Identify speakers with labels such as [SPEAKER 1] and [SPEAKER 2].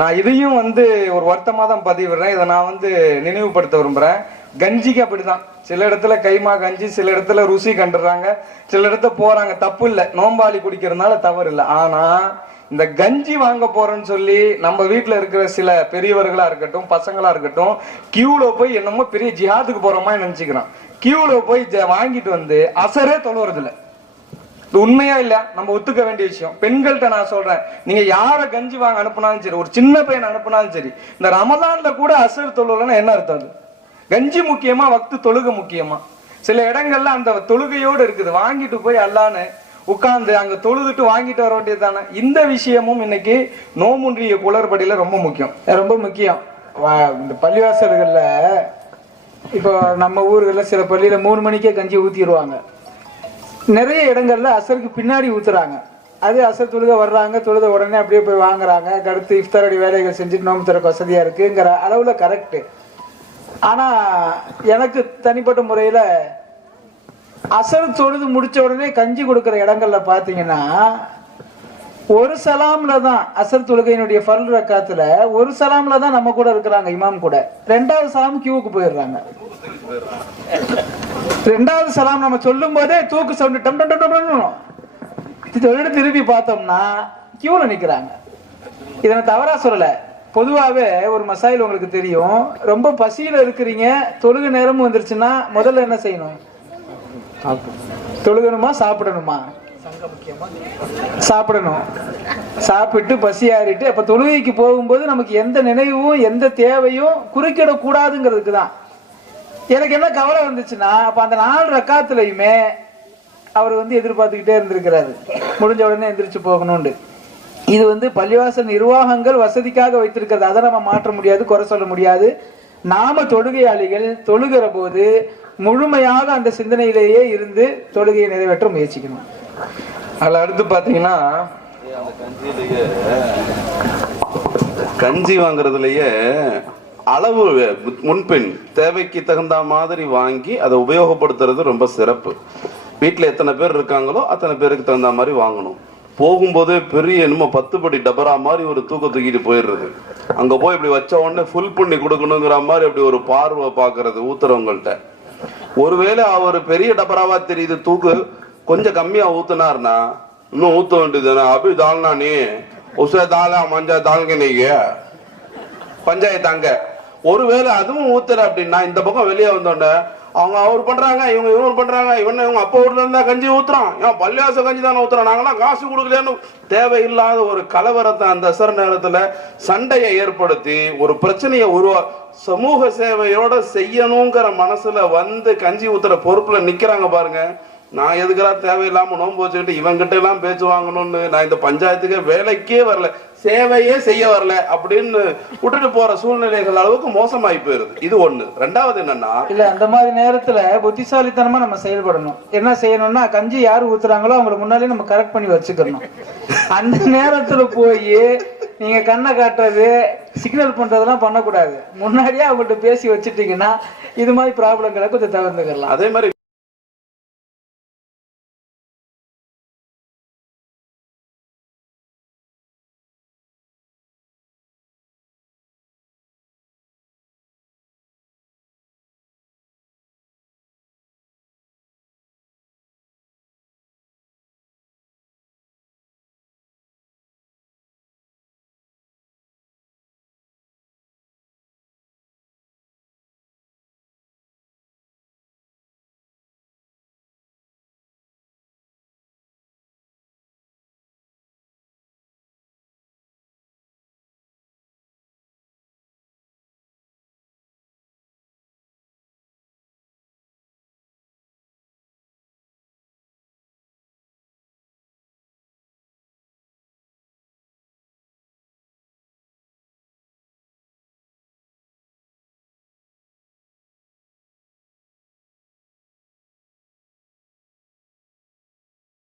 [SPEAKER 1] நான் இதையும் வந்து ஒரு வருத்தமாக தான் பதிவிடுறேன். இதை நான் வந்து நினைவுபடுத்த விரும்புகிறேன் கஞ்சிக்கு அப்படிதான். சில இடத்துல கைமா கஞ்சி சில இடத்துல ருசி கண்டுறாங்க. சில இடத்துல போகிறாங்க தப்பு இல்லை. நோம்பாளி குடிக்கிறதுனால தவறு இல்லை. ஆனால் இந்த கஞ்சி வாங்க போறேன்னு சொல்லி நம்ம வீட்டில் இருக்கிற சில பெரியவர்களா இருக்கட்டும் பசங்களா இருக்கட்டும் கியூல போய் என்னமோ பெரிய ஜிஹாதுக்கு போறோமா நினைச்சுக்கிறான். கியூல போய் வாங்கிட்டு வந்து அசரே தொழுவுறது உண்மையா இல்ல நம்ம ஒத்துக்க வேண்டிய விஷயம். பெண்கள்கிட்ட நான் சொல்றேன். நீங்க யார கஞ்சி வாங்க அனுப்புனாலும் சரி ஒரு சின்ன பையன் அனுப்புனாலும் சரி இந்த ரமதான்ல கூட அசர் தொழுவலன்னா என்ன அர்த்தம் அது? கஞ்சி முக்கியமா வக்து தொழுக முக்கியமா? சில இடங்கள்ல அந்த தொழுகையோடு இருக்குது. வாங்கிட்டு போய் அல்லான்னு உட்கார்ந்து அங்க தொழுதுட்டு வாங்கிட்டு வர வேண்டியது தானே? இந்த விஷயமும் இன்னைக்கு நோமுன்றிய குளறுபடியில ரொம்ப முக்கியம்.
[SPEAKER 2] ரொம்ப முக்கியம். இந்த பள்ளிவாசல்கள்ல இப்போ நம்ம ஊர்களில் சில பள்ளியில மூணு மணிக்கே கஞ்சி ஊத்திடுவாங்க நிறைய இடங்கள்ல அசருக்கு பின்னாடி ஊத்துறாங்க. அது அசர் தொழுக வர்றாங்க தொழுத உடனே அப்படியே போய் வாங்குறாங்க. அடுத்து இஃப்தாரடி வேலைகள் செஞ்சுட்டு நோம்பு தரக்கு வசதியா இருக்குங்கிற அளவுல கரெக்ட் ஆனா எனக்கு தனிப்பட்ட முறையில அசர் தொழுது முடிச்ச உடனே கஞ்சி கொடுக்குற இடங்கள்ல பாத்தீங்கன்னா ஒரு சலாம்ல தான் அசர் தொழுகையினுடைய ஃபல் ரக்காத்துல ஒரு சலாம்ல தான் நம்ம கூட இருக்கிறாங்க இமாம் கூட. ரெண்டாவது சலாம் கியூவுக்கு போயிடுறாங்க. ரெண்டாவது சலாம் நம்ம சொல்லும் போதே தூக்கு சவுண்டு டம் டம் டம் டம் டம்னு. பார்த்தோம்னா கியூல நிக்கிறாங்க. இதை நான் தவறா சொல்லல. பொதுவாகவே ஒரு மசாயில் உங்களுக்கு தெரியும். ரொம்ப பசியில் இருக்கிறீங்க தொழுக நேரமும் வந்துருச்சுன்னா முதல்ல என்ன செய்யணும்? தொழுகணுமா சாப்பிடணுமா? சாப்பிடணும். சாப்பிட்டு பசி ஆறிட்டு அப்ப தொழுகைக்கு போகும்போது நமக்கு எந்த நினைவும் எந்த தேவையும் குறுக்கிடக்கூடாதுங்கிறதுக்கு தான் எனக்கு என்ன கவலை வந்துச்சுன்னா அப்ப அந்த நாலு ரக்காத்துலயுமே அவர் வந்து எதிர்பார்த்துக்கிட்டே இருந்திருக்கிறாரு. முடிஞ்ச உடனே எந்திரிச்சு போகணும்னு. இது வந்து பள்ளிவாசல் நிர்வாகங்கள் வசதிக்காக வைத்திருக்கிறது. அதை நம்ம மாற்ற முடியாது குறை சொல்ல முடியாது. நாம தொழுகையாளிகள் தொழுகிற போது முழுமையாக அந்த சிந்தனையிலேயே இருந்து தொழுகையை நிறைவேற்ற முயற்சிக்கணும்.
[SPEAKER 1] அதுல அடுத்து பாத்தீங்கன்னா
[SPEAKER 3] கஞ்சி வாங்குறதுலயே அளவு முன்பின் தேவைக்கு தகுந்த மாதிரி வாங்கி அதை உபயோகப்படுத்துறது ரொம்ப சிறப்பு. வீட்டில் எத்தனை பேர் இருக்காங்களோ அத்தனை பேருக்கு தகுந்த மாதிரி வாங்கணும். போகும்போதே பெரிய என்னமோ பத்து படி டபரா மாதிரி ஒரு தூக்க தூக்கிட்டு போயிடுறது. அங்கே போய் இப்படி வச்ச உடனே ஃபுல் பண்ணி கொடுக்கணுங்கிற மாதிரி அப்படி ஒரு பார்வை பார்க்கறது ஊத்துறவங்கள்ட்ட. ஒருவேளை அவர் பெரிய டபராவா தெரியுது தூக்கு கொஞ்சம் கம்மியாக ஊத்துனாருன்னா இன்னும் ஊத்த வேண்டியது அபி தாழ்னா நீ? உசே தாளா மஞ்சா தாழ்க நீங்க? பஞ்சாயத்து அங்கே. ஒருவேளை அதுவும் ஊத்தல அப்படின்னா இந்த பக்கம் வெளியே வந்தோட அவங்க அவர் பண்றாங்க இவங்க இவங்க பண்றாங்க இவன் இவங்க அப்பா ஊர்ல இருந்தா கஞ்சி ஊத்துறான். ஏன் பள்ளியாச கஞ்சி தானே ஊத்துறோம் நாங்களாம் காசு கொடுக்கலன்னு தேவையில்லாத ஒரு கலவரத்தை அந்த அசர் நேரத்துல சண்டையை ஏற்படுத்தி ஒரு பிரச்சனையை உருவா சமூக சேவையோட செய்யணுங்கிற மனசுல வந்து கஞ்சி ஊத்துற பொறுப்புல நிக்கிறாங்க பாருங்க. நான் எதுக்குறா தேவையில்லாம நோன்பு வச்சுக்கிட்டு இவங்கிட்ட எல்லாம் பேச்சு வாங்கணும்னு நான் இந்த பஞ்சாயத்துக்கு வேலைக்கே வரல சேவையே செய்ய வரல அப்படின்னு விட்டுட்டு போற சூழ்நிலைகள் அளவுக்கு மோசமாயி போயிருது. இது ஒண்ணு. ரெண்டாவது என்னன்னா
[SPEAKER 2] இல்ல அந்த மாதிரி நேரத்துல புத்திசாலித்தனமா நம்ம செயல்படணும். என்ன செய்யணும்னா கஞ்சி யாரு ஊத்துறாங்களோ அவங்கள முன்னாலே நம்ம கரெக்ட் பண்ணி வச்சுக்கணும். அந்த நேரத்துல போய் நீங்க கண்ணை காட்டுறது சிக்னல் பண்றதெல்லாம் பண்ணக்கூடாது. முன்னாடியே அவங்கள்ட்ட பேசி வச்சுட்டீங்கன்னா இது மாதிரி ப்ராப்ளங்களை கொஞ்சம் தவிர்த்துக்கலாம்.
[SPEAKER 3] அதே மாதிரி